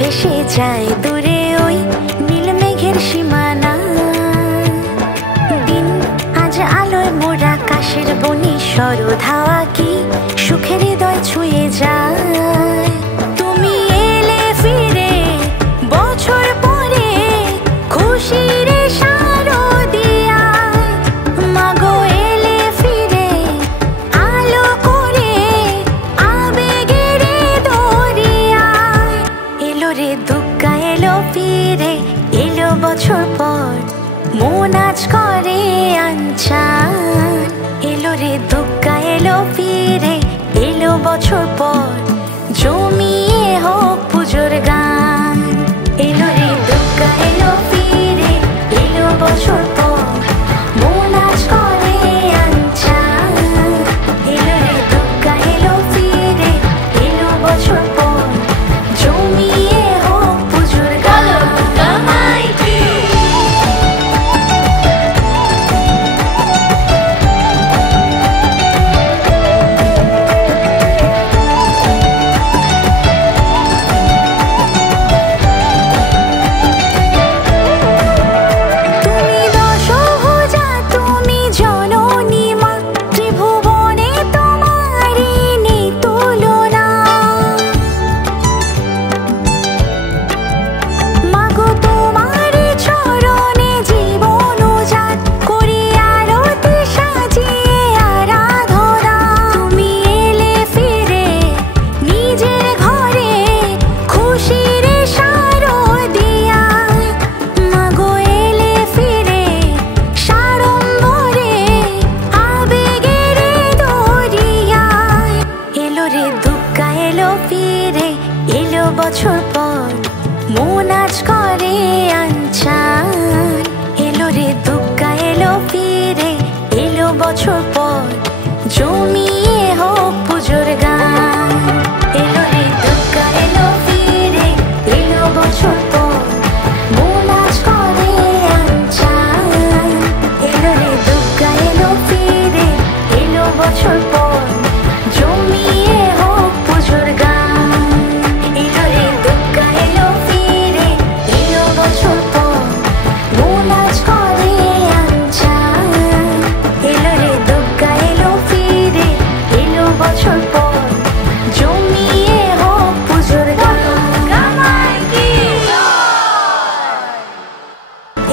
ভেসে যায় দূরে ওই নীল মেঘের সীমানা। দিন আজ আলোয় মোরা আকাশের বনি শরৎ হাওয়া কি সুখের হৃদয় ছুঁয়ে যায়। তুমি এলে ফিরে বছর পরে খুশির শারদিয়ায়, মাগো এলে ফিরে আলো করে আবেগের দরিয়ায়। এলো রে দুগ্গা এলো ফিরে, এলো বছর পর মন আজ করে আনচান। এলো রে দুগ্গা এলো ফিরে, এলো বছর পর জমিয়ে হোক পুজোর গান। এলো রে দুগ্গা এলো ফিরে, এলো বছর পর মন আজ করে আনচান। এলো রে দুগ্গা এলো ফিরে, এলো বছর পর জমিয়ে হোক পুজোর গান। বছর পর মন আজ করে আনচান। এলো রে দুগ্গা এলো ফিরে, এলো বছর পর জমিয়ে হোক পুজোর গান। এলো রে দুগ্গা এলো ফিরে, এলো বছর পর মন আজ করে আনচান। এলো রে দুগ্গা এলো ফিরে, এলো বছর পর জমিয়ে হোক পুজোর গান। এলো রে দুগ্গা এলো ফিরে, এলো বছর পর মন আজ করে আনচান। এলো রে দুগ্গা এলো ফিরে, এলো বছর পর জমিয়ে হোক পুজোর গান।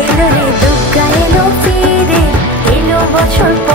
এলো রে দুগ্গা এলো ফিরে, এলো বছর পর